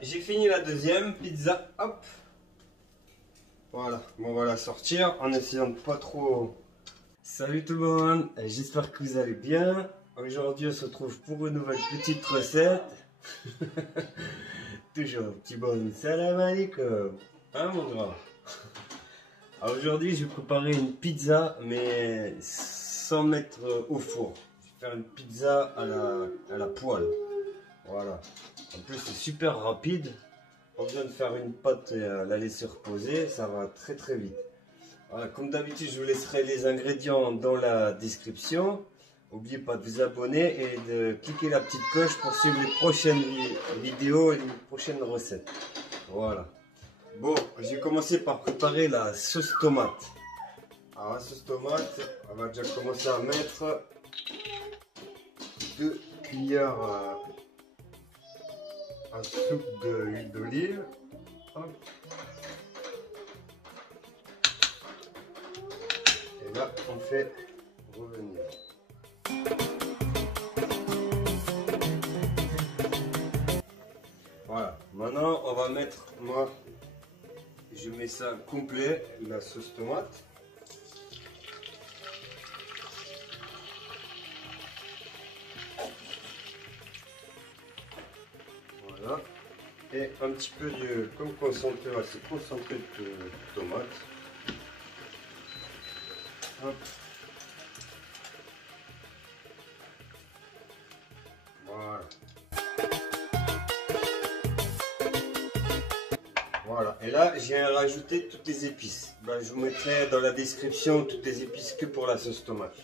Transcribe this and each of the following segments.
J'ai fini la deuxième pizza, hop. Voilà, bon, on va la sortir en essayant de pas trop... Salut tout le monde, j'espère que vous allez bien. Aujourd'hui on se retrouve pour une nouvelle petite recette. Toujours un petit bon salam alaikum, hein mon grand. Alors aujourd'hui je vais préparer une pizza mais sans mettre au four. Je vais faire une pizza à la poêle. Voilà. En plus c'est super rapide. Pas besoin de faire une pâte et la laisser reposer, ça va très très vite. Voilà, comme d'habitude, je vous laisserai les ingrédients dans la description. N'oubliez pas de vous abonner et de cliquer la petite cloche pour suivre les prochaines vidéos et les prochaines recettes. Voilà. Bon, je vais commencer par préparer la sauce tomate. Alors la sauce tomate, on va déjà commencer à mettre 2 cuillères à soupe d'huile d'olive. Et là, on fait revenir. Voilà, maintenant on va mettre, moi je mets ça complet, la sauce tomate. Voilà, et un petit peu de, comme concentré, c'est concentré de tomate. Hop. Voilà. Voilà. Et là, j'ai rajouté toutes les épices. Ben, je vous mettrai dans la description toutes les épices que pour la sauce tomate.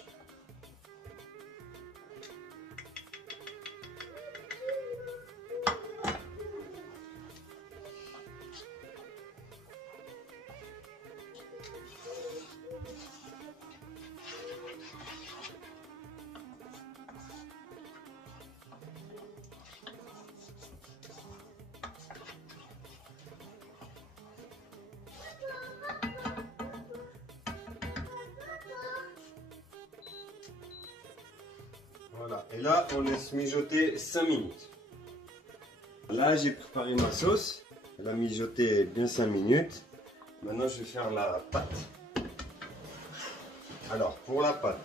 Voilà, et là on laisse mijoter 5 minutes. Là j'ai préparé ma sauce, elle a mijoté bien 5 minutes. Maintenant je vais faire la pâte. Alors pour la pâte,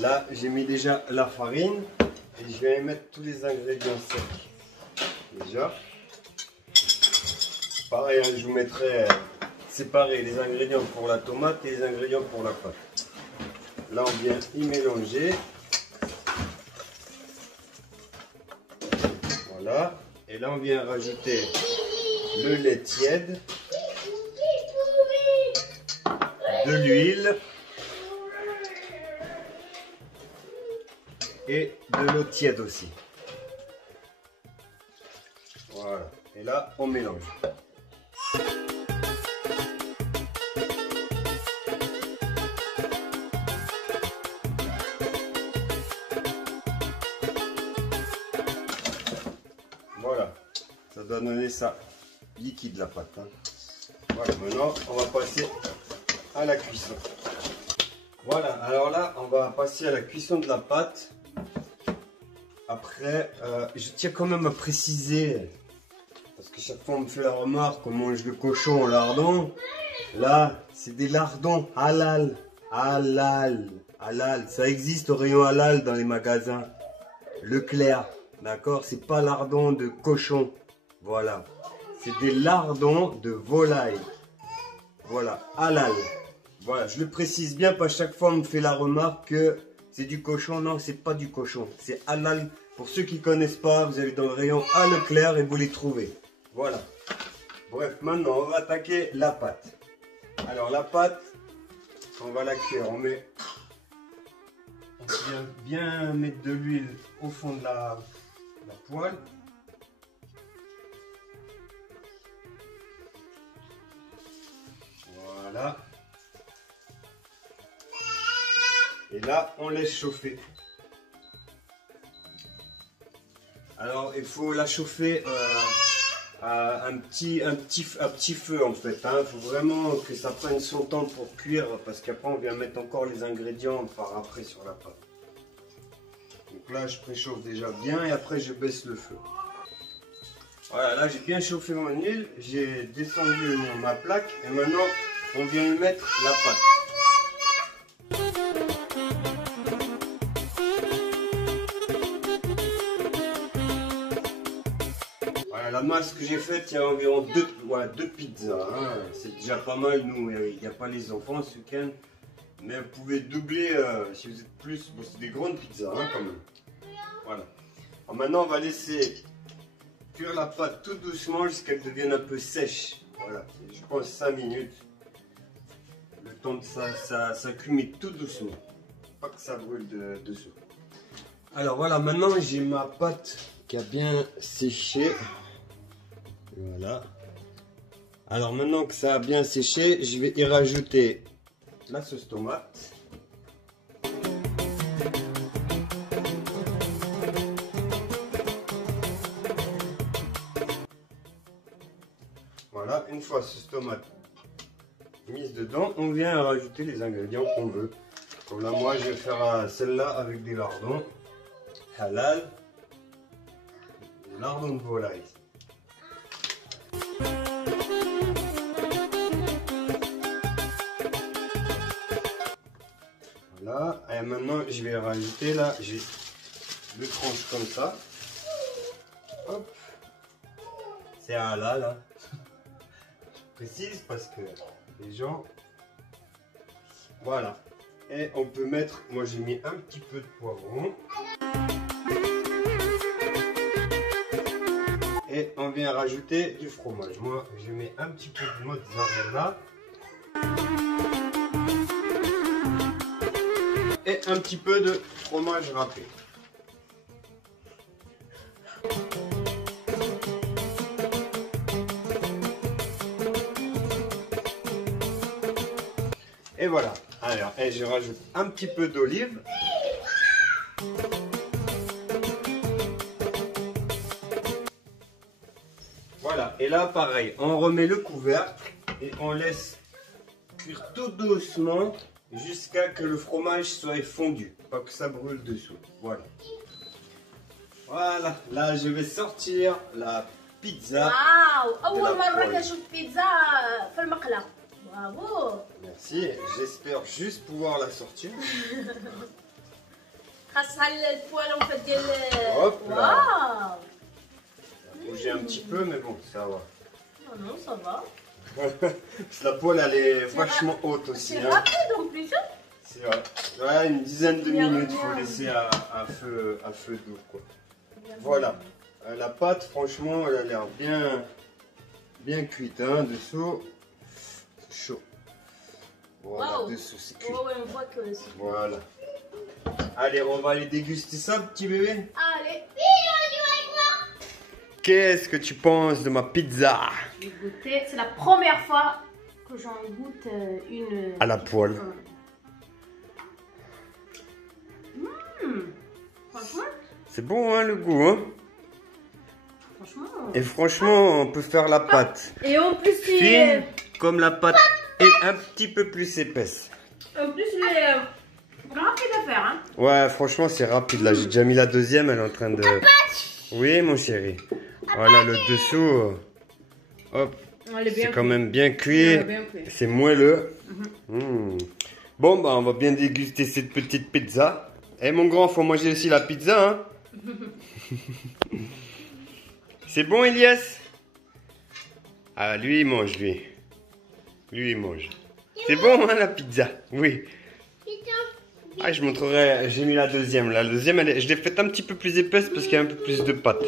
là j'ai mis déjà la farine et je vais y mettre tous les ingrédients secs. Déjà, pareil, hein, je vous mettrai séparer les ingrédients pour la tomate et les ingrédients pour la pâte. Là on vient y mélanger. Voilà, et là on vient rajouter le lait tiède, de l'huile et de l'eau tiède aussi. Voilà, et là on mélange. Voilà, ça doit donner ça liquide la pâte. Hein. Voilà, maintenant on va passer à la cuisson. Voilà, alors là on va passer à la cuisson de la pâte. Après, je tiens quand même à préciser, parce que chaque fois on me fait la remarque qu'on mange le cochon au lardon. Là, c'est des lardons halal, halal, halal. Ça existe au rayon halal dans les magasins. Leclerc. D'accord, c'est pas lardons de cochon, voilà, c'est des lardons de volaille, voilà, halal. Voilà, je le précise bien, pas chaque fois on me fait la remarque que c'est du cochon. Non, c'est pas du cochon, c'est halal. Pour ceux qui connaissent pas, vous allez dans le rayon à Leclerc et vous les trouvez. Voilà. Bref, maintenant on va attaquer la pâte. Alors la pâte, on va la cuire, on vient bien mettre de l'huile au fond de la poêle. Voilà. Et là, on laisse chauffer. Alors, il faut la chauffer à un petit feu en fait. Il faut vraiment que ça prenne son temps pour cuire parce qu'après, on vient mettre encore les ingrédients par après sur la pâte. Donc là, je préchauffe déjà bien et après, je baisse le feu. Voilà, là j'ai bien chauffé mon huile, j'ai descendu ma plaque et maintenant on vient y mettre la pâte. Voilà, la masse que j'ai faite, il y a environ deux pizzas. Hein. C'est déjà pas mal, nous, il n'y a pas les enfants ce week-end. Mais vous pouvez doubler si vous êtes plus. Bon, c'est des grandes pizzas hein, quand même. Voilà. Alors maintenant, on va laisser cuire la pâte tout doucement jusqu'à qu'elle devienne un peu sèche. Voilà, je pense 5 minutes. Le temps que ça cuit tout doucement. Pas que ça brûle dessous. Alors voilà, maintenant j'ai ma pâte qui a bien séché. Voilà. Alors maintenant que ça a bien séché, je vais y rajouter la sauce tomate. Voilà, une fois sauce tomate mise dedans, on vient rajouter les ingrédients qu'on veut. Comme là, moi, je vais faire celle-là avec des lardons halal, des lardons de volaille. Voilà, et maintenant, je vais rajouter là, j'ai deux tranches comme ça. Hop, c'est halal, hein. Je précise parce que les gens, voilà. Et on peut mettre, moi j'ai mis un petit peu de poivron. Et on vient rajouter du fromage. Moi je mets un petit peu de mozzarella. Et un petit peu de fromage râpé. Et voilà. Alors, et je rajoute un petit peu d'olive. Voilà. Et là, pareil, on remet le couvercle et on laisse cuire tout doucement jusqu'à que le fromage soit fondu, pas que ça brûle dessous. Voilà. Voilà. Là, je vais sortir la pizza. Waouh! أول مرة كنشوف بيتزا في المقلة. Bravo! Merci, j'espère juste pouvoir la sortir. خاصها البوال en fait ديال. Hop là. Waouh! Ça a bougé un petit peu, mais bon, ça va. Non, non, ça va. La poêle, elle est vachement haute aussi. C'est Hein. rapide en plus. Hein? C'est vrai. Ouais, une dizaine de minutes, il faut laisser à feu doux. Quoi. Voilà. La pâte, franchement, elle a l'air bien cuite. Hein, dessous, c'est chaud. Voilà, Wow. dessous, c'est cuit. Ouais, on voit que c'est. Voilà. Allez, on va aller déguster ça, petit bébé. Allez. Qu'est-ce que tu penses de ma pizza? Je vais goûter. C'est la première fois que j'en goûte une. À la poêle. Franchement. C'est bon, hein, le goût, hein? Franchement. Et franchement, on peut faire la pâte Et en plus, fine comme la pâte et un petit peu plus épaisse. En plus, les rapide à faire, hein. Ouais, franchement, c'est rapide. Là, j'ai déjà mis la deuxième. Elle est en train de... Oui, mon chéri. Voilà, le dessous. Hop. C'est quand même bien cuit. C'est moelleux. Bon, bah, on va bien déguster cette petite pizza. Et mon grand, faut manger aussi la pizza, hein. C'est bon, Elias? Ah, lui, il mange, lui. Lui, il mange. C'est bon, hein, la pizza? Oui. Ah, je montrerai. J'ai mis la deuxième. La deuxième, je l'ai faite un petit peu plus épaisse parce qu'il y a un peu plus de pâte.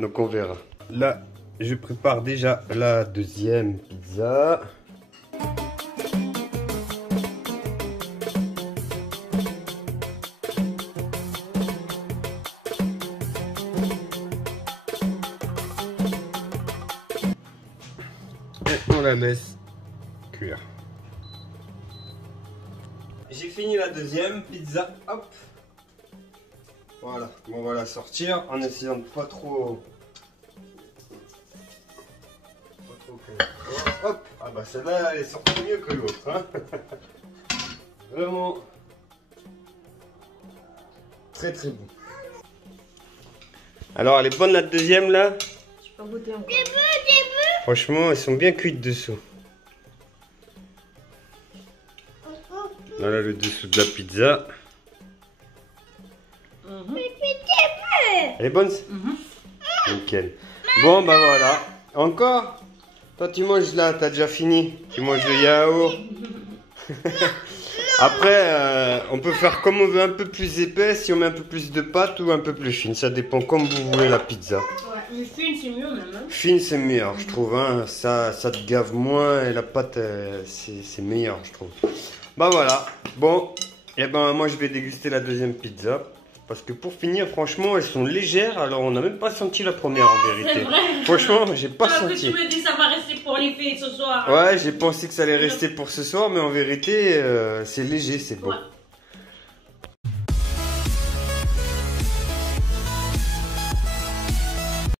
Donc, on verra. Là, je prépare déjà la deuxième pizza. Et on la laisse cuire. J'ai fini la deuxième pizza. Hop. Voilà. On va la sortir en essayant de pas trop. Hop. Ah bah celle-là elle est sortie mieux que l'autre. Hein. Vraiment. Très très bon. Alors elle est bonne la deuxième là? Je sais pas goûter encore. Franchement, elles sont bien cuites dessous. Voilà le dessous de la pizza. Elle est bonne? Nickel. Bon, bah voilà. Encore? Toi, tu manges là, t'as déjà fini. Tu manges le yaourt. Après, on peut faire comme on veut, un peu plus épais, si on met un peu plus de pâte ou un peu plus fine. Ça dépend comme vous voulez la pizza. Ouais, mais fine, c'est mieux même. Hein. Fine, c'est meilleur, je trouve. Hein. Ça te gave moins et la pâte, c'est meilleur, je trouve. Bah voilà. Bon, et ben moi je vais déguster la deuxième pizza. Parce que pour finir, franchement, elles sont légères. Alors, on n'a même pas senti la première en vérité. C'est vrai. Franchement, j'ai pas Alors senti. que tu me dis ça va rester pour les filles ce soir. Ouais, j'ai pensé que ça allait rester pour ce soir, mais en vérité, c'est léger, c'est bon. Ouais.